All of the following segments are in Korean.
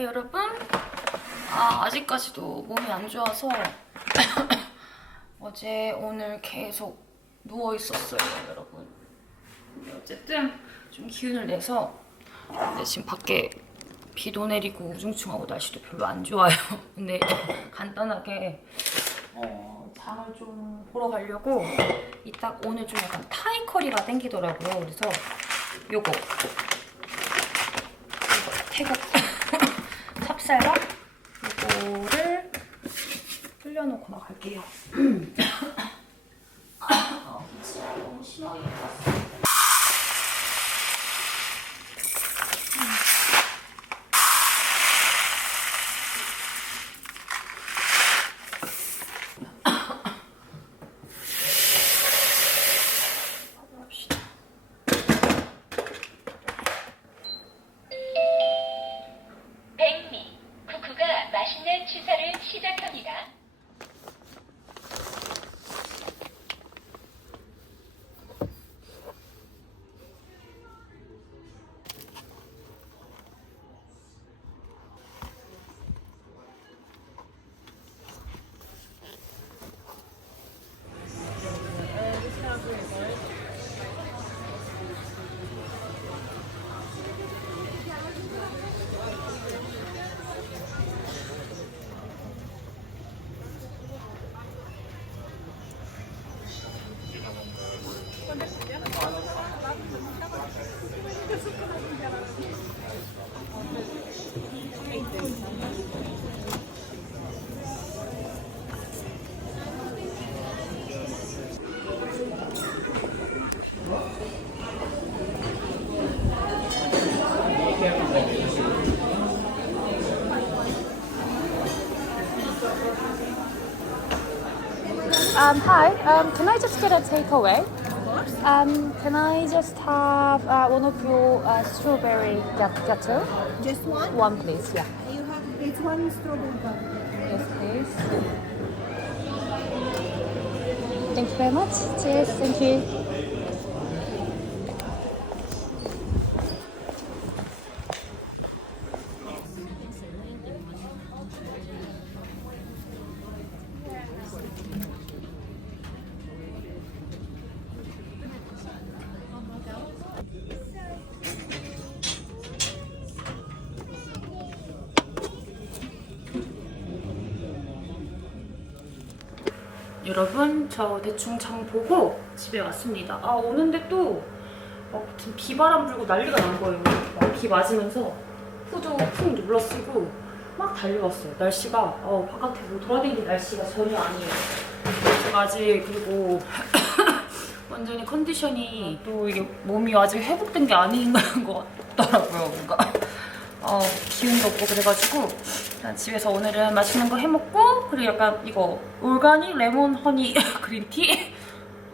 여러분, 아직까지도 몸이 안 좋아서 어제 오늘 계속 누워 있었어요, 여러분. 근데 어쨌든 좀 기운을 내서 근데 지금 밖에 비도 내리고 우중충하고 날씨도 별로 안 좋아요. 근데 간단하게 장을 좀 보러 가려고 이따 오늘 좀 약간 타이 커리가 땡기더라고요. 그래서 요거 태국 찹쌀밥 이거를 불려놓고 나갈게요. 진짜 너무 심하게 왔어. 백미, 쿠쿠가 맛있는 취사를 시작합니다. Hi, can I just get a takeaway? Of course. Can I just have one of your strawberry gâteau? Just one? One, please. Yeah. You have it's one strawberry bun. Yes, please. Thank you very much. Cheers. Thank you. 여러분, 저 대충 장 보고 집에 왔습니다. 오는데 또 지금 비바람 불고 난리가 난 거예요. 막 비 맞으면서 후드 푹 눌러쓰고 막 달려왔어요. 날씨가 바깥에 뭐 돌아다니는 날씨가 전혀 아니에요. 제가 아직 그리고 완전히 컨디션이 또 이게 몸이 아직 회복된 게 아닌 것 같더라고요. 뭔가 기운도 없고 그래가지고 일단 집에서 오늘은 맛있는 거 해먹고 그리고 약간 이거 올가닉 레몬 허니 그린티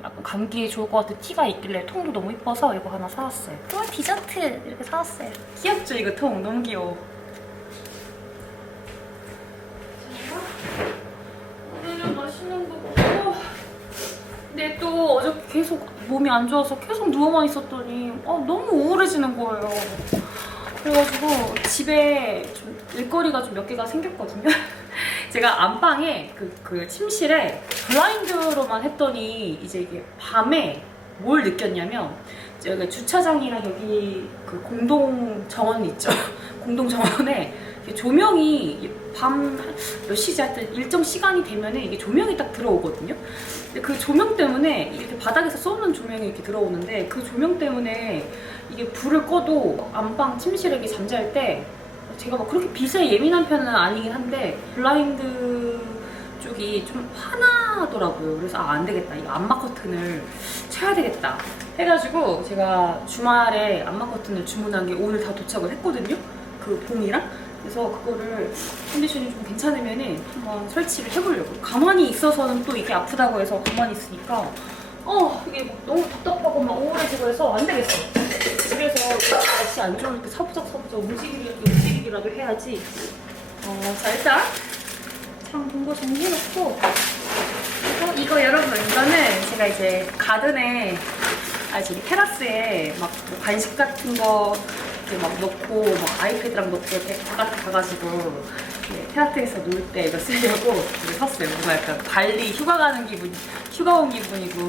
약간 감기에 좋을 것 같은 티가 있길래 통도 너무 이뻐서 이거 하나 사왔어요. 또 디저트 이렇게 사왔어요. 귀엽죠 이거 통? 너무 귀여워. 오늘은 맛있는 거 먹고 근데 또 어저께 계속 몸이 안 좋아서 계속 누워만 있었더니 너무 우울해지는 거예요. 그래가지고 집에 좀 일거리가 좀 몇 개가 생겼거든요. 제가 안방에 그 침실에 블라인드로만 했더니 이제 이게 밤에 뭘 느꼈냐면 여기 주차장이랑 여기 그 공동 정원 있죠. 공동 정원에 조명이 밤 몇 시지 하여튼 일정 시간이 되면은 이게 조명이 딱 들어오거든요. 근데 그 조명 때문에 이렇게 바닥에서 쏘는 조명이 이렇게 들어오는데 그 조명 때문에 이게 불을 꺼도 안방 침실에 잠잘 때 제가 막 그렇게 빛에 예민한 편은 아니긴 한데 블라인드 쪽이 좀 화나더라고요. 그래서 안 되겠다. 이거 안마 커튼을 쳐야 되겠다 해가지고 제가 주말에 안마 커튼을 주문한 게 오늘 다 도착을 했거든요. 그 봉이랑. 그래서 그거를 컨디션이 좀 괜찮으면은 한번 설치를 해보려고. 가만히 있어서는 또 이게 아프다고 해서 가만히 있으니까 이게 막 너무 답답하고 막 우울해지고 해서 안 되겠어. 집에서 날씨 안 좋으니까 서부적 움직이기라도 해야지. 자 일단 장 본 거 정리해놓고 이거 여러분 이거는 제가 이제 가든에 저기 테라스에 막 뭐 간식 같은 거 이렇게 막 넣고 막 아이패드랑 넣고 이렇게 바깥에 가가지고 이렇게 테라트에서 놀 때 이거 쓰려고 이거 샀어요. 뭔가 약간 발리 휴가 가는 기분, 휴가 온 기분이고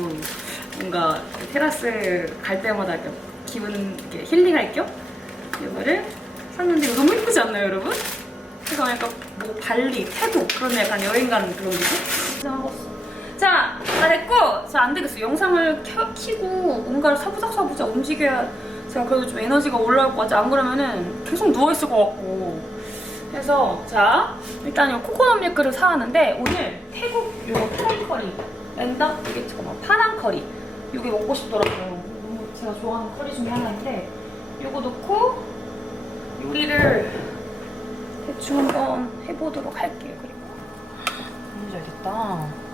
뭔가 테라스 갈 때마다 약간 기분 이렇게 힐링할 겸 이거를 샀는데 이거 너무 예쁘지 않나요, 여러분? 이거 약간 뭐 발리, 태국 그런 약간 여행 가는 그런 기분? 자, 다 됐고, 자, 안 되겠어. 영상을 켜고 뭔가를 사부작사부작 움직여야 제가 그래도 좀 에너지가 올라올 것 같지. 안 그러면은 계속 누워있을 것 같고. 그래서, 자, 일단 이 코코넛 밀크를 사왔는데, 오늘 태국 요 타이 커리, 랜덤? 이게 잠깐만, 파랑 커리. 이게 먹고 싶더라고요. 너무 제가 좋아하는 커리 중에 하나인데, 이거 넣고 요리를 대충 한번 해보도록 할게요. 그리고. 너무 잘 됐다.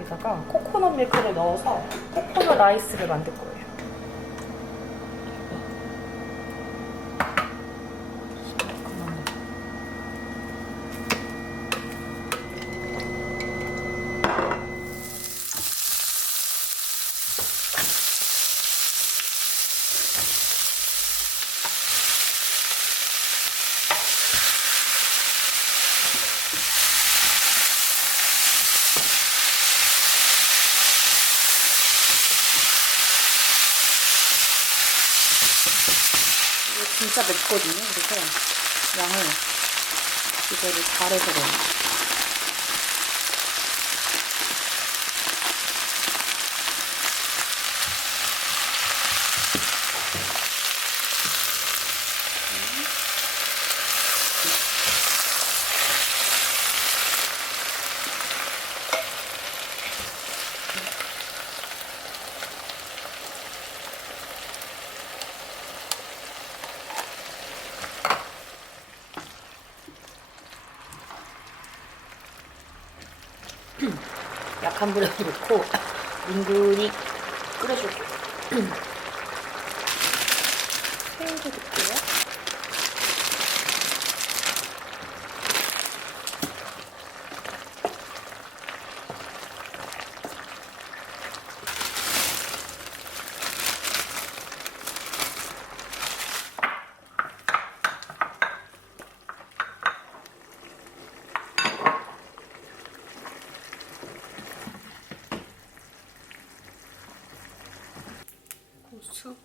여기다가 코코넛 밀크를 넣어서 코코넛 라이스를 만들 거예요. 진짜 맵거든요. 그래서 양을 이거를 잘해서 넣어요. 약한 불에 넣고 은근히 끓여줄게요. 새우도 넣을게요. 고수.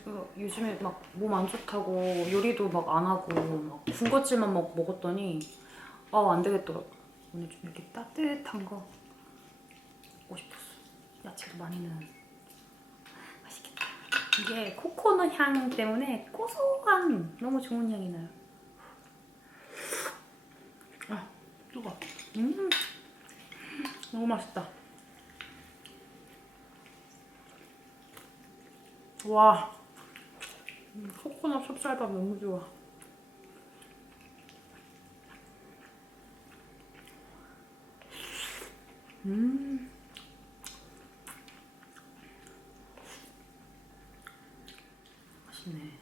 이거 요즘에 막 몸 안 좋다고 요리도 막 안 하고 막 군것질만 막 먹었더니 안 되겠더라고. 오늘 좀 이렇게 따뜻한 거 먹고 싶었어. 야채도 많이 넣은. 맛있겠다. 이게 코코넛 향 때문에 고소한 너무 좋은 향이 나요. 뜨거워. 너무 맛있다. 와, 코코넛 찹쌀밥 너무 좋아. 맛있네.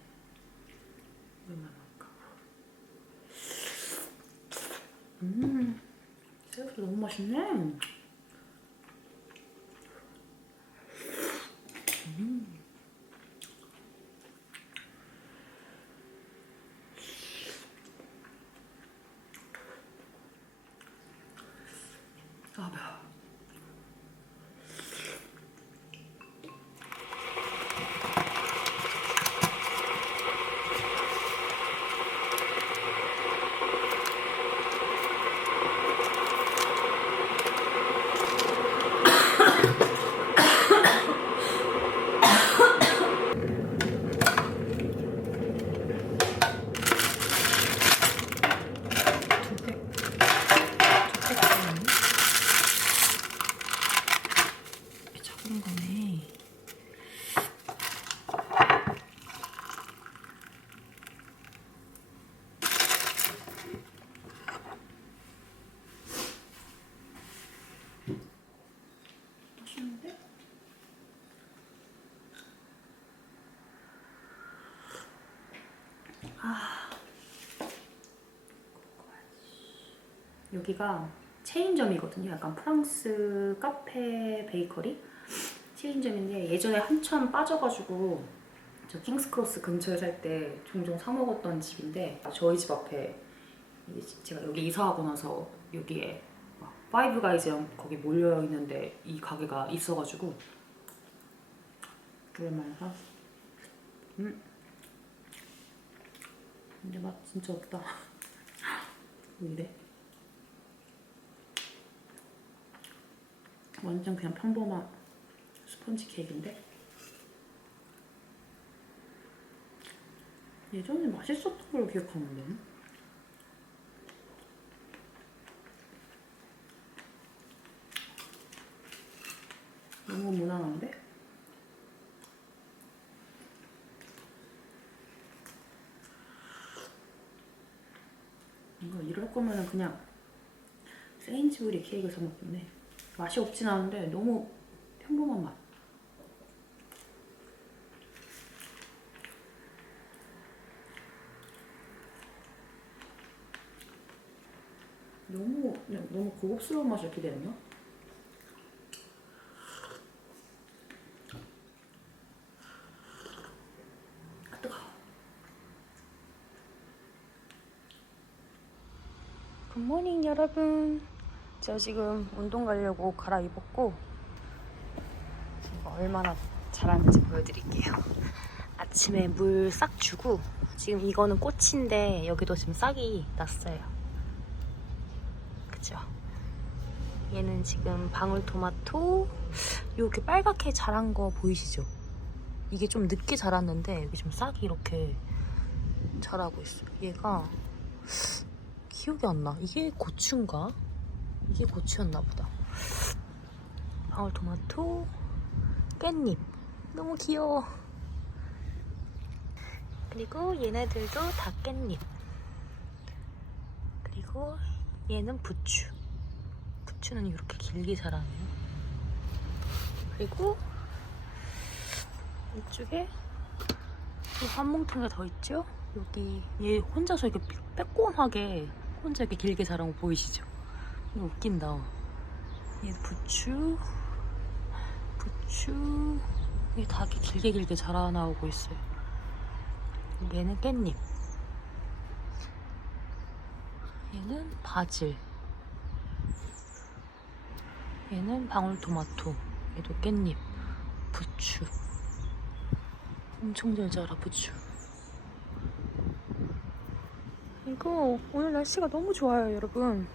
오랜만에 먹을까. 새우도 너무 맛있네. 매워. 작은 거네. 맛있는데? 여기가 체인점이거든요. 약간 프랑스 카페 베이커리 체인점인데 예전에 한참 빠져가지고 저 킹스크로스 근처에 살 때 종종 사 먹었던 집인데 저희 집 앞에 제가 여기 이사하고 나서 여기에 파이브 가이즈랑 거기 몰려 있는데 이 가게가 있어가지고 오랜만에 사왔어. 근데 맛 진짜 없다. 왜 이래? 완전 그냥 평범한 스펀지 케이크인데 예전에 맛있었던 걸로 기억하는데 너무 무난한데? 이거 이럴 거면 그냥 세인즈부리 케이크 사 먹겠네. 맛이 없진 않은데 너무 평범한 맛. 너무 고급스러운 맛을 기대했나? 아, 뜨거워. 굿모닝 여러분. 저 지금 운동 가려고 옷 갈아입었고 제가 얼마나 잘하는지 보여드릴게요. 아침에 물 싹 주고 지금 이거는 꽃인데 여기도 지금 싹이 났어요. 그죠? 얘는 지금 방울토마토 이렇게 빨갛게 자란 거 보이시죠? 이게 좀 늦게 자랐는데 여기 지금 싹이 이렇게 자라고 있어요. 얘가 기억이 안 나. 이게 고추인가? 이게 고추였나 보다. 방울토마토, 깻잎. 너무 귀여워. 그리고 얘네들도 다 깻잎. 그리고 얘는 부추. 부추는 이렇게 길게 자라네요. 그리고 이쪽에 한 뭉텅이가 더 있죠? 여기 얘 혼자서 이렇게 빼꼼하게 혼자 이렇게 길게 자란 거 보이시죠? 이거 웃긴다. 얘 부추, 이게 다 이렇게 길게 자라나오고 있어요. 얘는 깻잎. 얘는 바질. 얘는 방울토마토. 얘도 깻잎. 부추. 엄청 잘 자라, 부추. 이거 오늘 날씨가 너무 좋아요, 여러분.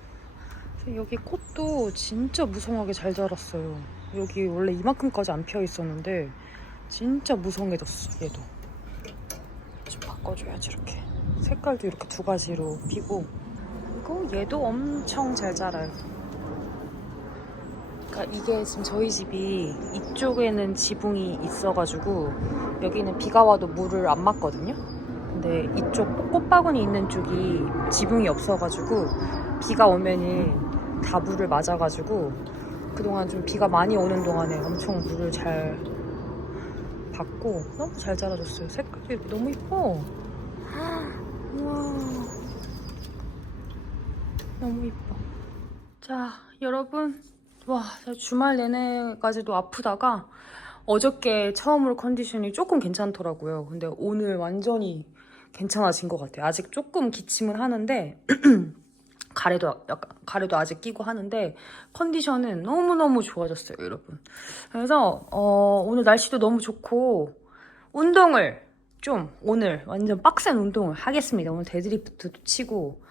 여기 꽃도 진짜 무성하게 잘 자랐어요. 여기 원래 이만큼까지 안 피어 있었는데 진짜 무성해졌어. 얘도 좀 바꿔줘야지. 이렇게 색깔도 이렇게 두 가지로 피고, 그리고 얘도 엄청 잘 자라요. 그러니까 이게 지금 저희 집이 이쪽에는 지붕이 있어가지고 여기는 비가 와도 물을 안 맞거든요. 근데 이쪽 꽃바구니 있는 쪽이 지붕이 없어가지고 비가 오면은 다 물을 맞아가지고 그동안 좀 비가 많이 오는 동안에 엄청 물을 잘 받고 너무 잘 자라줬어요. 색깔도 이렇게 너무 이뻐. 우와, 너무 이뻐. 자, 여러분, 와, 주말 내내까지도 아프다가 어저께 처음으로 컨디션이 조금 괜찮더라고요. 근데 오늘 완전히 괜찮아진 것 같아요. 아직 조금 기침은 하는데 가래도 아직 끼고 하는데 컨디션은 너무너무 좋아졌어요, 여러분. 그래서 오늘 날씨도 너무 좋고 운동을 좀 오늘 완전 빡센 운동을 하겠습니다. 오늘 데드리프트도 치고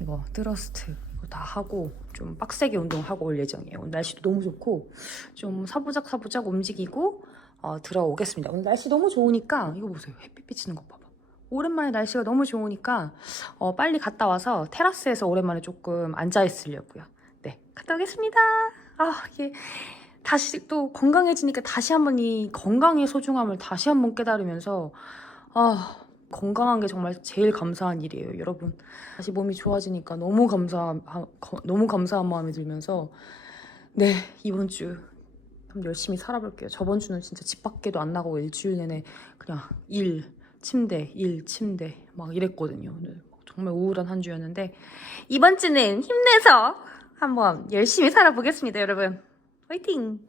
이거 트러스트 이거 다 하고 좀 빡세게 운동하고 올 예정이에요. 오늘 날씨도 너무 좋고 좀 사부작 움직이고 들어오겠습니다. 오늘 날씨 너무 좋으니까 이거 보세요. 햇빛 비치는 거 봐봐. 오랜만에 날씨가 너무 좋으니까 빨리 갔다 와서 테라스에서 오랜만에 조금 앉아있으려고요. 네, 갔다 오겠습니다. 이게 다시 또 건강해지니까 다시 한번 이 건강의 소중함을 다시 한번 깨달으면서 건강한 게 정말 제일 감사한 일이에요, 여러분. 다시 몸이 좋아지니까 너무 감사한 마음이 들면서 네, 이번 주 열심히 살아볼게요. 저번 주는 진짜 집 밖에도 안 나가고 일주일 내내 그냥 일, 침대 막 이랬거든요. 근데 정말 우울한 한 주였는데 이번 주는 힘내서 한번 열심히 살아보겠습니다, 여러분. 화이팅!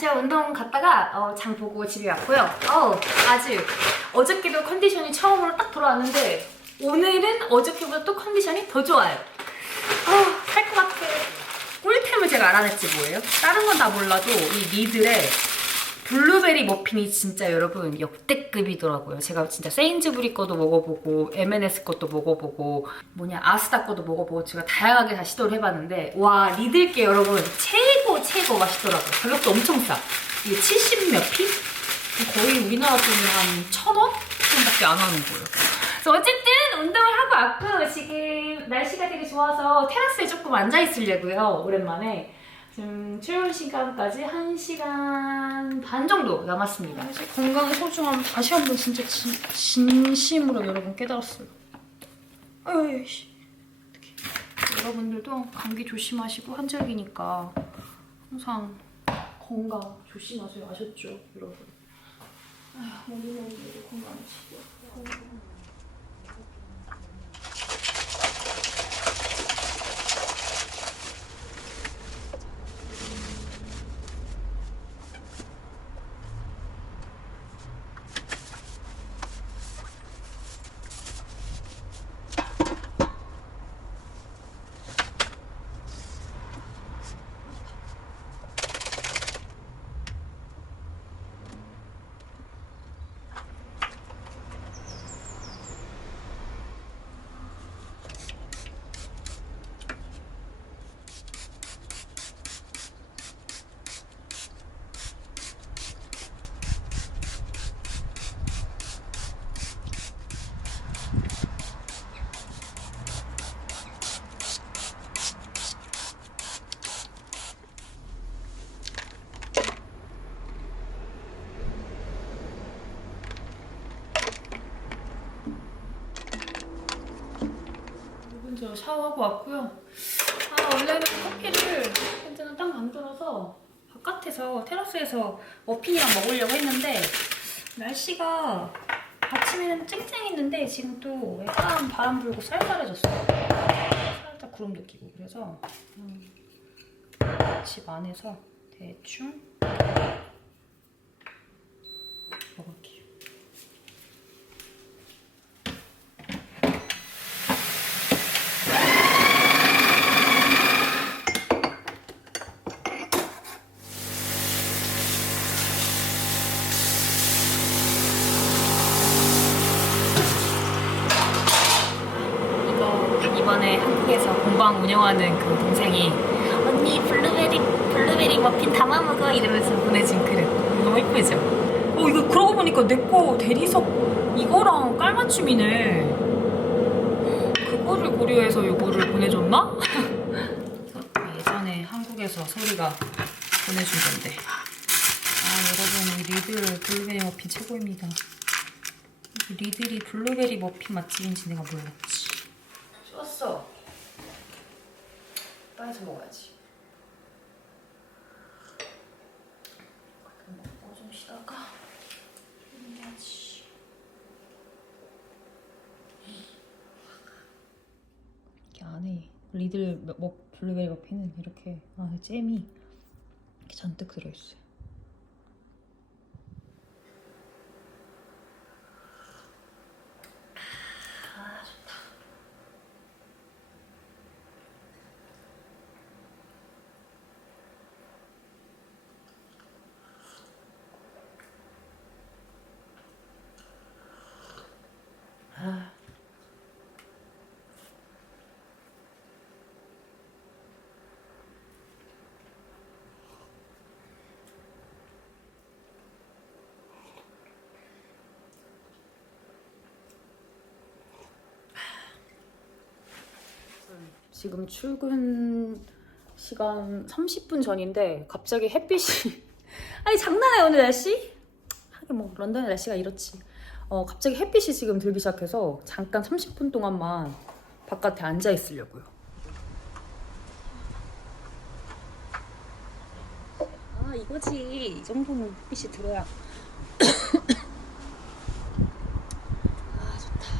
제가 운동 갔다가 장 보고 집에 왔고요. 아주 어저께도 컨디션이 처음으로 딱 돌아왔는데 오늘은 어저께보다 또 컨디션이 더 좋아요. 할 것 같아. 꿀템을 제가 알아냈지 뭐예요? 다른 건 다 몰라도 이 리들의 블루베리 머핀이 진짜 여러분 역대급이더라고요. 제가 진짜 세인즈부리 거도 먹어보고 M&S 것도 먹어보고 아스다 거도 먹어보고 제가 다양하게 다 시도를 해봤는데 와, 리들께 여러분 최고 맛있더라고요. 가격도 엄청 싸. 이게 70 몇 피? 거의 우리나라 돈으로 한 1,000원? 정도밖에 안 하는 거예요. 그래서 어쨌든 운동을 하고 왔고 지금 날씨가 되게 좋아서 테라스에 조금 앉아있으려고요. 오랜만에. 지금 출근 시간까지 1시간 반 정도 남았습니다. 건강의 소중함 다시 한번 진짜 진심으로 여러분 깨달았어요. 어이씨. 여러분들도 감기 조심하시고 한절기니까 항상 건강 조심하세요. 아셨죠, 여러분? 몸이 건강해지고. 먼저 샤워하고 왔고요. 원래는 커피를 현재는 딱 만들어서 바깥에서 테라스에서 머핀이랑 먹으려고 했는데 날씨가 아침에는 쨍쨍했는데 지금 또 약간 바람 불고 쌀쌀해졌어요. 살짝 구름도 끼고 그래서 집 안에서 대충 먹을게요. 이번에 한국에서 공방 운영하는 그 동생이 언니 블루베리 머핀 담아 먹어 이러면서 보내준 그릇 너무 예쁘죠? 이거 그러고 보니까 내 거 대리석 이거랑 깔맞춤이네. 그거를 고려해서 이거를 보내줬나? 예전에 한국에서 소리가 보내준 건데. 여러분 이 리들 블루베리 머핀 최고입니다. 리들이 블루베리 머핀 맛집인지 내가 몰랐지. 좋았어. 빵에서 먹어야지. 먹고 좀 쉬다가 해야지. 이렇게 안에 리들 블루베리 머핀은 이렇게 안에 잼이 이렇게 잔뜩 들어있어요. 지금 출근 시간 30분 전인데 갑자기 햇빛이 아니 장난해 오늘 날씨? 하긴 뭐 런던의 날씨가 이렇지. 갑자기 햇빛이 지금 들기 시작해서 잠깐 30분 동안만 바깥에 앉아 있으려고요. 이거지. 이 정도는 햇빛이 들어야. 좋다.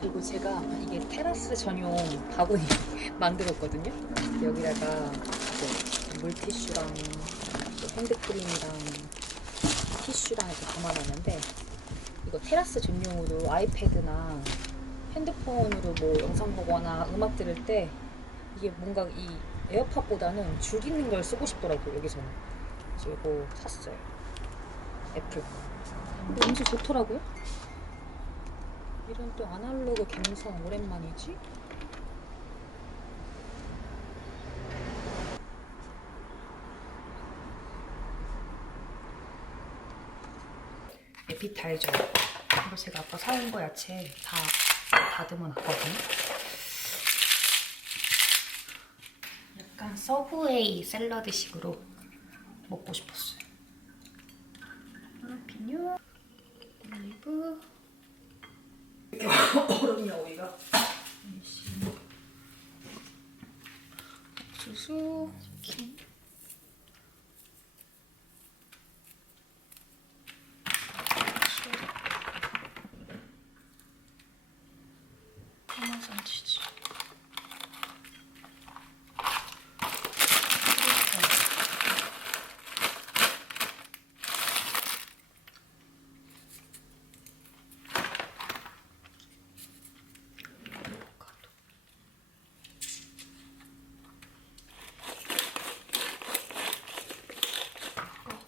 그리고 제가 이게 테라스 전용 바구니 만들었거든요. 여기다가 이제 물티슈랑 핸드크림이랑 티슈랑 이렇게 담아놨는데 이거 테라스 전용으로 아이패드나 핸드폰으로 뭐 영상 보거나 음악 들을 때 이게 뭔가 이 에어팟보다는 줄 있는 걸 쓰고 싶더라고요. 여기서는. 그래서 이거 샀어요. 애플. 근데 엄청 좋더라고요. 이런 또 아날로그 감성 오랜만이지? 에피타 알죠? 이거 제가 아까 사온 거 야채 다 다듬어 놨거든요. 약간 서브웨이 샐러드식으로 먹고 싶었어요. 비뉴, 올리브, 얼음이야 오이가. 옥수수, 치킨. 파마산 치즈.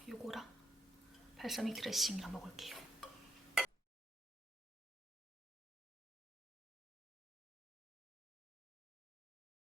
요거랑 발사믹 드레싱이랑 먹을게요.